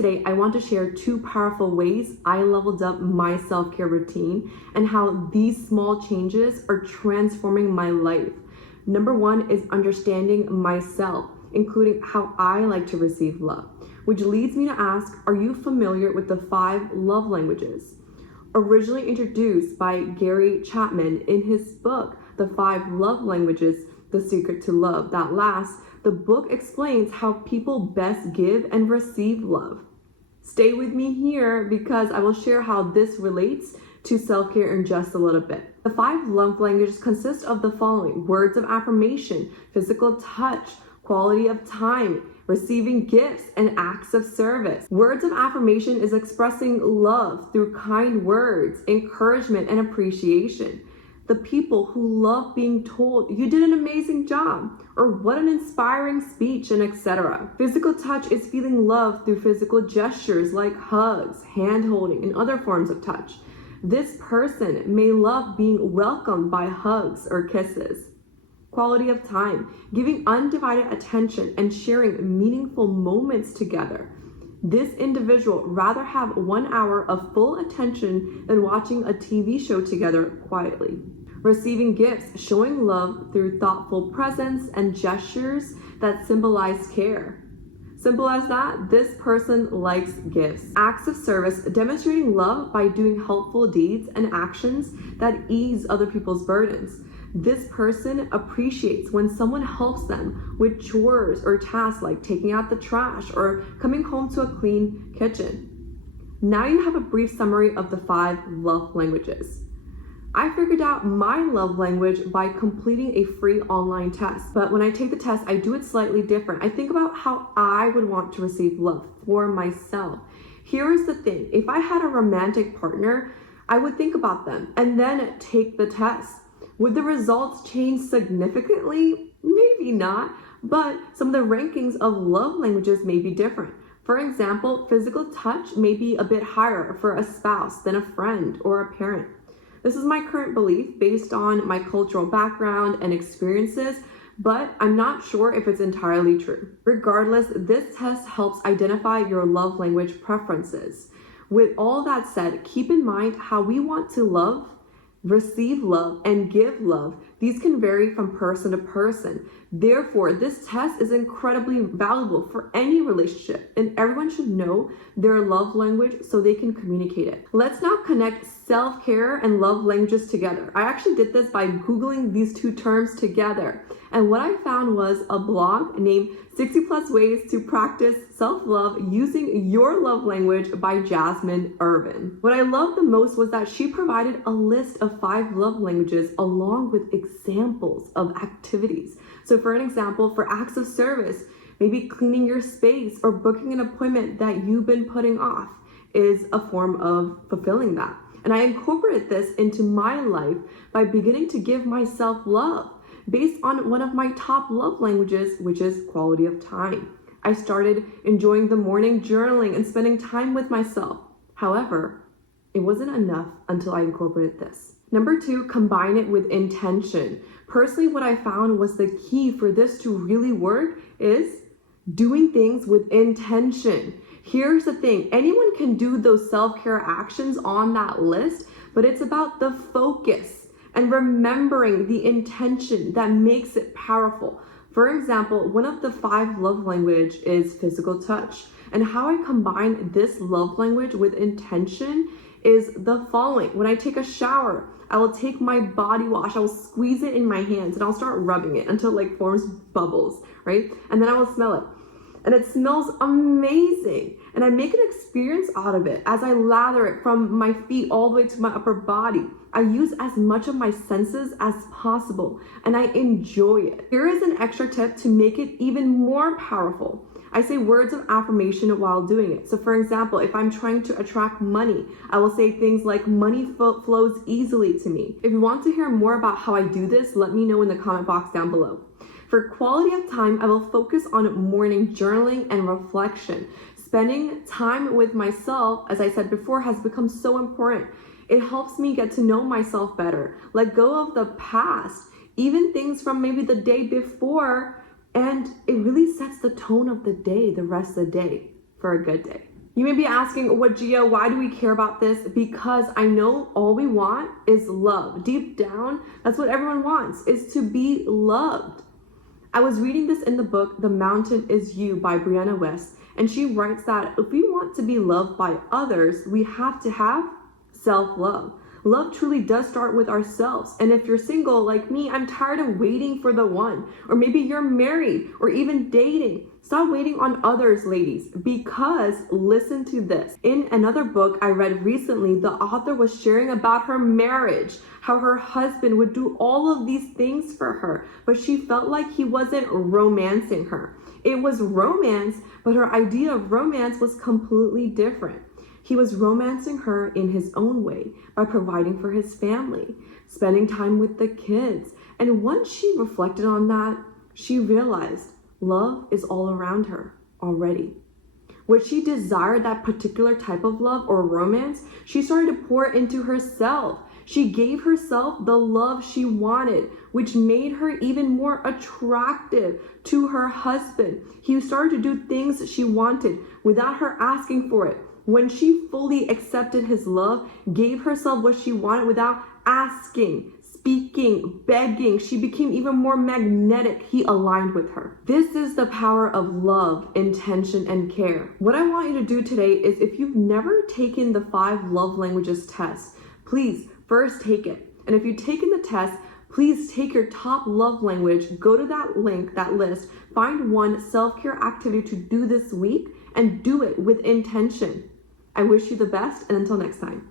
Today, I want to share 2 powerful ways I leveled up my self-care routine and how these small changes are transforming my life. Number 1 is understanding myself, including how I like to receive love, which leads me to ask, are you familiar with the 5 love languages? Originally introduced by Gary Chapman in his book, The 5 Love Languages, The Secret to Love That Lasts, the book explains how people best give and receive love. Stay with me here because I will share how this relates to self-care in just a little bit. The 5 love languages consist of the following: words of affirmation, physical touch, quality of time, receiving gifts, and acts of service. Words of affirmation is expressing love through kind words, encouragement, and appreciation. The people who love being told, "You did an amazing job," or "What an inspiring speech," and etc. Physical touch is feeling love through physical gestures like hugs, hand holding, and other forms of touch. This person may love being welcomed by hugs or kisses. Quality of time, giving undivided attention and sharing meaningful moments together. This individual rather have 1 hour of full attention than watching a TV show together quietly. Receiving gifts, showing love through thoughtful presence and gestures that symbolize care. Simple as that, this person likes gifts. Acts of service, demonstrating love by doing helpful deeds and actions that ease other people's burdens. This person appreciates when someone helps them with chores or tasks like taking out the trash or coming home to a clean kitchen. Now you have a brief summary of the 5 love languages. I figured out my love language by completing a free online test. But when I take the test, I do it slightly different. I think about how I would want to receive love for myself. Here is the thing. If I had a romantic partner, I would think about them and then take the test. Would the results change significantly? Maybe not, but some of the rankings of love languages may be different. For example, physical touch may be a bit higher for a spouse than a friend or a parent. This is my current belief based on my cultural background and experiences, but I'm not sure if it's entirely true. Regardless, this test helps identify your love language preferences. With all that said, keep in mind how we want to love, receive love, and give love. These can vary from person to person. Therefore, this test is incredibly valuable for any relationship, and everyone should know their love language so they can communicate it. Let's now connect self-care and love languages together. I actually did this by Googling these 2 terms together, and what I found was a blog named 60 Plus Ways to Practice Self-Love Using Your Love Language by Jasmine Irvin. What I loved the most was that she provided a list of 5 love languages along with examples of activities. So for an example, for acts of service, maybe cleaning your space or booking an appointment that you've been putting off is a form of fulfilling that. And I incorporated this into my life by beginning to give myself love based on one of my top love languages, which is quality of time. I started enjoying the morning journaling and spending time with myself. However, it wasn't enough until I incorporated this. Number 2, combine it with intention. Personally, what I found was the key for this to really work is doing things with intention. Here's the thing, anyone can do those self-care actions on that list, but it's about the focus and remembering the intention that makes it powerful. For example, one of the 5 love language is physical touch, and how I combine this love language with intention is the following. When I take a shower, I will take my body wash, I will squeeze it in my hands, and I'll start rubbing it until it forms bubbles, right? And then I will smell it. And it smells amazing. And I make an experience out of it as I lather it from my feet all the way to my upper body. I use as much of my senses as possible, and I enjoy it. Here is an extra tip to make it even more powerful. I say words of affirmation while doing it. So for example, if I'm trying to attract money, I will say things like money flows easily to me. If you want to hear more about how I do this, let me know in the comment box down below. For quality of time, I will focus on morning journaling and reflection. Spending time with myself, as I said before, has become so important. It helps me get to know myself better, let go of the past, even things from maybe the day before, and it really sets the tone of the day, the rest of the day, for a good day. You may be asking, Wajiha, why do we care about this? Because I know all we want is love. Deep down, that's what everyone wants, is to be loved. I was reading this in the book, The Mountain Is You by Brianna West, and she writes that if we want to be loved by others, we have to have self-love. Love truly does start with ourselves. And if you're single like me, I'm tired of waiting for the one. Or maybe you're married or even dating. Stop waiting on others, ladies, because listen to this. In another book I read recently, the author was sharing about her marriage, how her husband would do all of these things for her, but she felt like he wasn't romancing her. It was romance, but her idea of romance was completely different. He was romancing her in his own way by providing for his family, spending time with the kids. And once she reflected on that, she realized love is all around her already. When she desired that particular type of love or romance, she started to pour into herself. She gave herself the love she wanted, which made her even more attractive to her husband. He started to do things she wanted without her asking for it. When she fully accepted his love, gave herself what she wanted without asking, speaking, begging, she became even more magnetic. He aligned with her. This is the power of love, intention, and care. What I want you to do today is, if you've never taken the 5 love languages test, please first take it. And if you've taken the test, please take your top love language, go to that link, that list, find one self-care activity to do this week, and do it with intention. I wish you the best, and until next time.